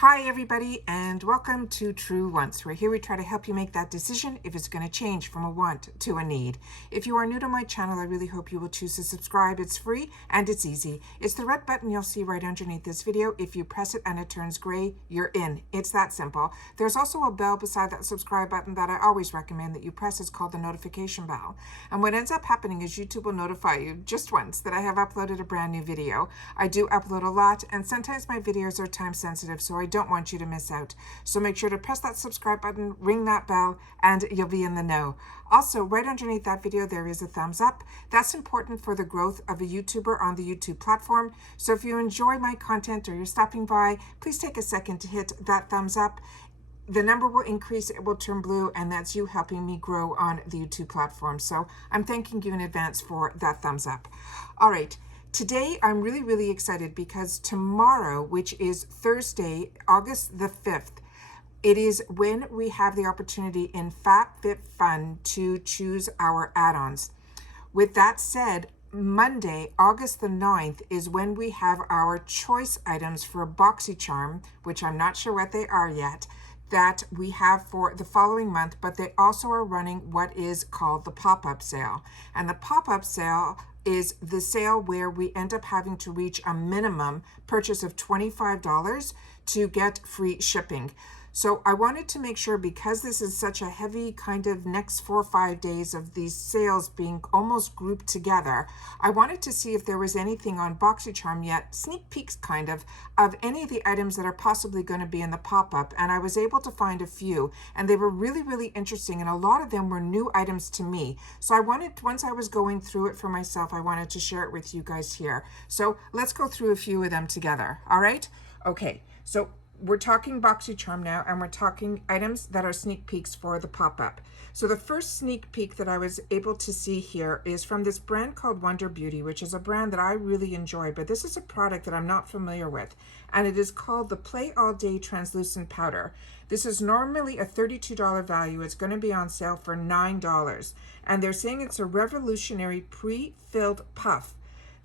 Hi everybody, and welcome to True Wants. We're here we try to help you make that decision if it's going to change from a want to a need. If you are new to my channel, I really hope you will choose to subscribe. It's free and it's easy. It's the red button you'll see right underneath this video. If you press it and it turns gray, you're in. It's that simple. There's also a bell beside that subscribe button that I always recommend that you press. It's called the notification bell. And what ends up happening is YouTube will notify you just once that I have uploaded a brand new video. I do upload a lot, and sometimes my videos are time sensitive, so I don't want you to miss out. So make sure to press that subscribe button, ring that bell, and you'll be in the know. Also, right underneath that video, there is a thumbs up. That's important for the growth of a YouTuber on the YouTube platform. So if you enjoy my content or you're stopping by, please take a second to hit that thumbs up. The number will increase, it will turn blue, and that's you helping me grow on the YouTube platform. So I'm thanking you in advance for that thumbs up. All right. Today, I'm really excited because tomorrow, which is Thursday, August the 5th, it is when we have the opportunity in FabFitFun to choose our add-ons. With that said, Monday, August the 9th, is when we have our choice items for BOXYCHARM, which I'm not sure what they are yet, that we have for the following month, but they also are running what is called the pop-up sale. And the pop-up sale is the sale where we end up having to reach a minimum purchase of $25 to get free shipping. So I wanted to make sure, because this is such a heavy kind of next 4 or 5 days of these sales being almost grouped together, I wanted to see if there was anything on BOXYCHARM yet, sneak peeks kind of any of the items that are possibly going to be in the pop-up. And I was able to find a few, and they were really interesting, and a lot of them were new items to me. So I wanted, once I was going through it for myself, I wanted to share it with you guys here. So let's go through a few of them together. All right? Okay, so we're talking BOXYCHARM now, and we're talking items that are sneak peeks for the pop-up. So the first sneak peek that I was able to see here is from this brand called WanderBeauty, which is a brand that I really enjoy, but this is a product that I'm not familiar with, and it is called the Play All Day Translucent Powder. This is normally a $32 value. It's going to be on sale for $9, and they're saying it's a revolutionary pre-filled puff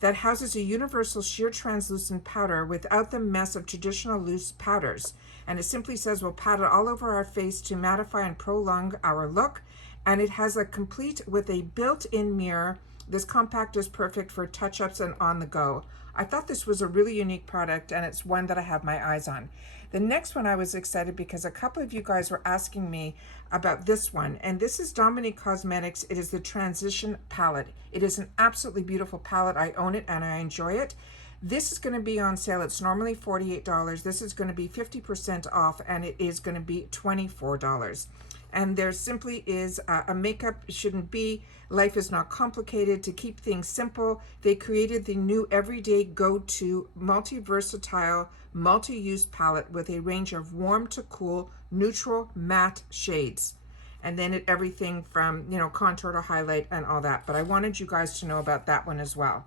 that houses a universal sheer translucent powder without the mess of traditional loose powders. And it simply says we'll pat it all over our face to mattify and prolong our look. And it has a complete with a built-in mirror. This compact is perfect for touch-ups and on the go. I thought this was a really unique product, and it's one that I have my eyes on. The next one I was excited because a couple of you guys were asking me about this one, and this is Dominique Cosmetics. It is the Transition Palette. It is an absolutely beautiful palette. I own it and I enjoy it. This is going to be on sale. It's normally $48. This is going to be 50% off, and it is going to be $24. And there simply is a makeup shouldn't be. Life is not complicated. To keep things simple, they created the new everyday go-to multi-versatile, multi-use palette with a range of warm to cool, neutral, matte shades. And then everything from, you know, contour to highlight and all that. But I wanted you guys to know about that one as well.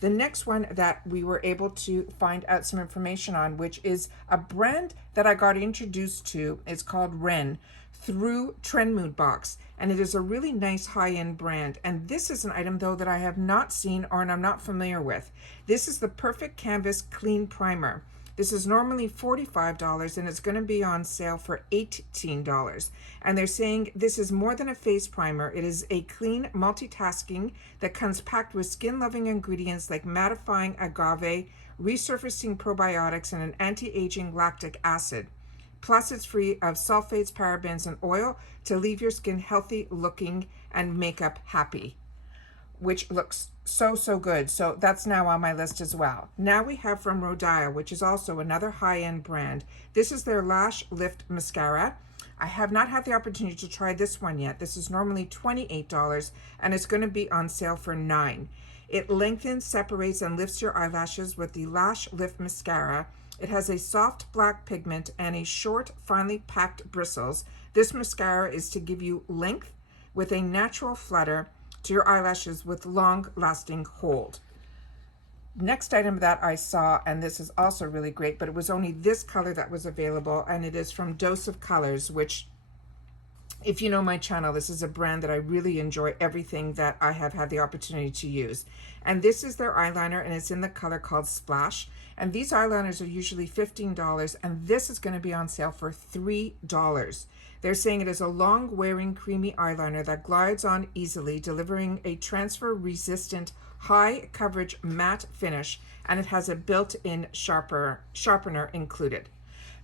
The next one that we were able to find out some information on, which is a brand that I got introduced to, is called Ren, through Trend Mood Box, and it is a really nice high-end brand. And this is an item though that I have not seen or I'm not familiar with. This is the Perfect Canvas Clean Primer. This is normally $45, and it's going to be on sale for $18. And they're saying this is more than a face primer. It is a clean multitasking that comes packed with skin-loving ingredients like mattifying agave, resurfacing probiotics, and an anti-aging lactic acid. Plus, it's free of sulfates, parabens, and oil to leave your skin healthy looking and makeup happy, which looks so good. So that's now on my list as well. Now we have from Rhodia, which is also another high-end brand. This is their Lash Lift Mascara. I have not had the opportunity to try this one yet. This is normally $28, and it's going to be on sale for $9. It lengthens, separates, and lifts your eyelashes with the Lash Lift Mascara. It has a soft black pigment and a short, finely packed bristles. This mascara is to give you length with a natural flutter to your eyelashes with long-lasting hold. Next item that I saw, and this is also really great, but it was only this color that was available, and it is from Dose of Colors, which If you know my channel, this is a brand that I really enjoy everything that I have had the opportunity to use. And this is their eyeliner, and it's in the color called Splash. And these eyeliners are usually $15, and this is going to be on sale for $3. They're saying it is a long-wearing creamy eyeliner that glides on easily, delivering a transfer-resistant, high-coverage matte finish, and it has a built-in sharpener included.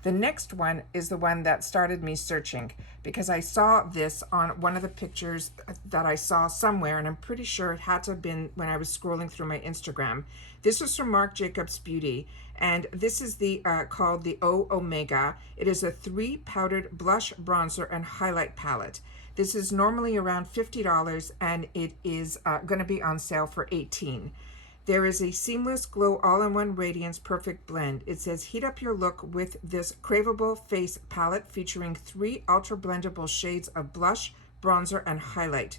The next one is the one that started me searching, because I saw this on one of the pictures that I saw somewhere, and I'm pretty sure it had to have been when I was scrolling through my Instagram. This was from MarcJacob's Beauty, and this is the called the O Omega. It is a 3 powdered blush, bronzer, and highlight palette. This is normally around $50, and it is going to be on sale for $18. There is a seamless glow all-in-one radiance perfect blend. It says heat up your look with this craveable face palette featuring 3 ultra blendable shades of blush, bronzer, and highlight.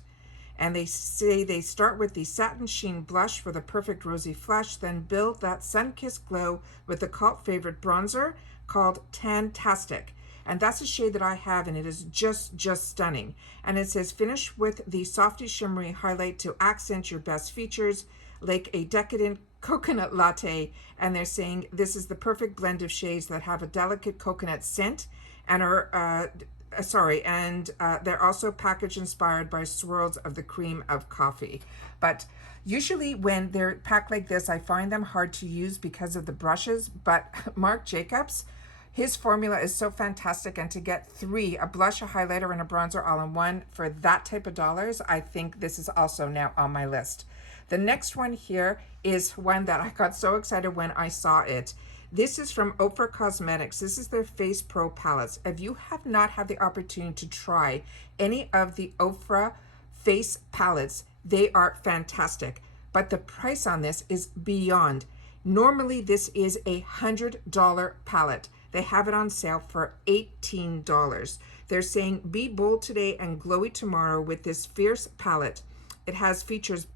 And they say they start with the satin sheen blush for the perfect rosy flush, then build that sun-kissed glow with the cult favorite bronzer called Tantastic. And that's a shade that I have, and it is just stunning. And it says finish with the softy shimmery highlight to accent your best features, like a decadent coconut latte. And they're saying this is the perfect blend of shades that have a delicate coconut scent and are they're also package inspired by swirls of the cream of coffee. But usually when they're packed like this, I find them hard to use because of the brushes. But MarcJacob's, his formula is so fantastic, and to get 3, a blush, a highlighter, and a bronzer all in one for that type of dollars, I think this is also now on my list. The next one here is one that I got so excited when I saw it. This is from OFRA Cosmetics. This is their Face Pro palettes. If you have not had the opportunity to try any of the OFRA face palettes, they are fantastic. But the price on this is beyond. Normally, this is a $100 palette. They have it on sale for $18. They're saying be bold today and glowy tomorrow with this fierce palette. It has features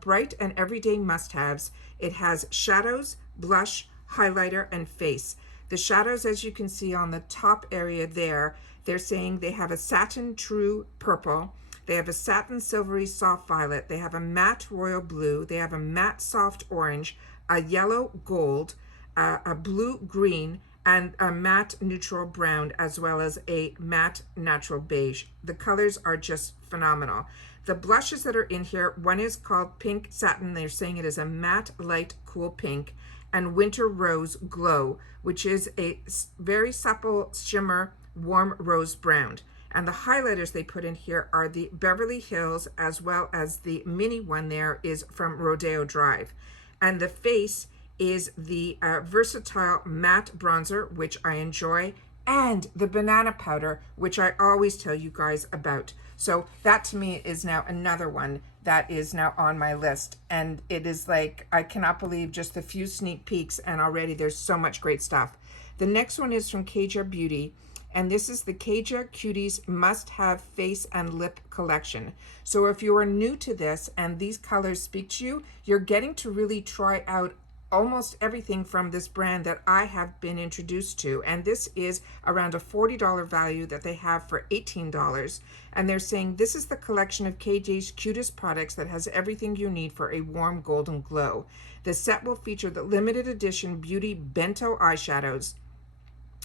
bright and everyday must-haves. It has shadows, blush, highlighter, and face. The shadows, as you can see on the top area there, they're saying they have a satin true purple, they have a satin silvery soft violet, they have a matte royal blue, they have a matte soft orange, a yellow gold, a blue green, and a matte neutral brown, as well as a matte natural beige. The colors are just phenomenal. The blushes that are in here, one is called Pink Satin. They're saying it is a matte, light, cool pink, and Winter Rose Glow, which is a very supple shimmer, warm rose brown. And the highlighters they put in here are the Beverly Hills, as well as the mini one there is from Rodeo Drive. And the face is the Versatile Matte Bronzer, which I enjoy, and the banana powder, which I always tell you guys about. So that to me is now another one that is now on my list. And it is like, I cannot believe just a few sneak peeks, and already there's so much great stuff. The next one is from Kaja Beauty, and this is the Kaja Cuties Must Have Face and Lip Collection. So if you are new to this and these colors speak to you, you're getting to really try out almost everything from this brand that I have been introduced to. And this is around a $40 value that they have for $18. And they're saying this is the collection of KJ's cutest products that has everything you need for a warm golden glow. The set will feature the limited edition Beauty Bento eyeshadows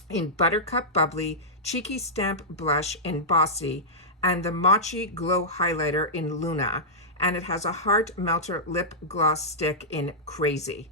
in Buttercup Bubbly, Cheeky Stamp Blush in Bossy, and the Mochi Glow Highlighter in Luna. And it has a Heart Melter Lip Gloss Stick in Crazy.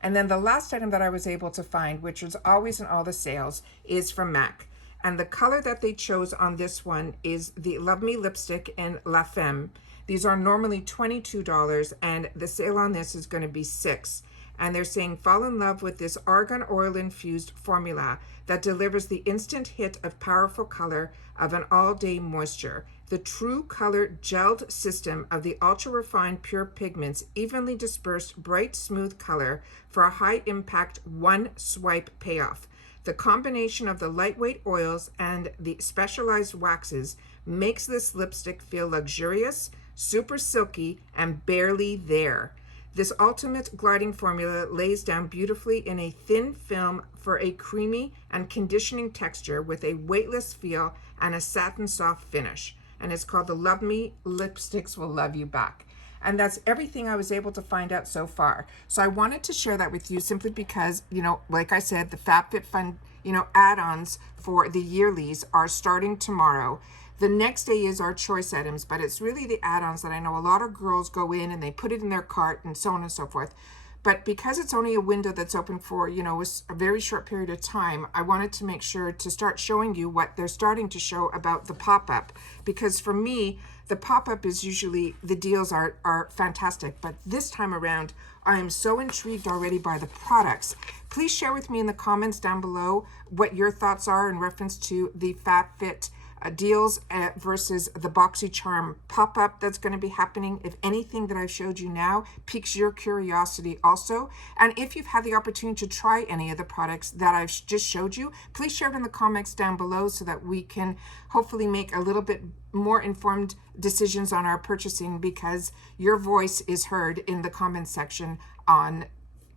And then the last item that I was able to find, which was always in all the sales, is from MAC. And the color that they chose on this one is the Love Me lipstick in La Femme. These are normally $22, and the sale on this is going to be $6. And they're saying fall in love with this argan oil infused formula that delivers the instant hit of powerful color of an all-day moisture. The true color gelled system of the ultra-refined pure pigments, evenly dispersed bright smooth color for a high impact one swipe payoff. The combination of the lightweight oils and the specialized waxes makes this lipstick feel luxurious, super silky, and barely there. This ultimate gliding formula lays down beautifully in a thin film for a creamy and conditioning texture with a weightless feel and a satin soft finish. And it's called the Love Me Lipsticks Will Love You Back. And that's everything I was able to find out so far. So I wanted to share that with you simply because, you know, like I said, the FabFitFun, you know, add-ons for the yearlies are starting tomorrow. The next day is our choice items, but it's really the add-ons that I know a lot of girls go in and they put it in their cart and so on and so forth. But because it's only a window that's open for, you know, a very short period of time, I wanted to make sure to start showing you what they're starting to show about the pop-up. Because for me, the pop-up is usually, the deals are fantastic. But this time around, I am so intrigued already by the products. Please share with me in the comments down below what your thoughts are in reference to the FabFit deals versus the BOXYCHARM pop-up that's going to be happening. If anything that I've showed you now piques your curiosity also, and if you've had the opportunity to try any of the products that I've just showed you, please share it in the comments down below so that we can hopefully make a little bit more informed decisions on our purchasing, because your voice is heard in the comments section on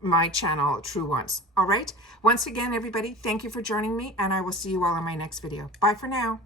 my channel, True Once. All right, once again everybody, thank you for joining me, and I will see you all in my next video. Bye for now.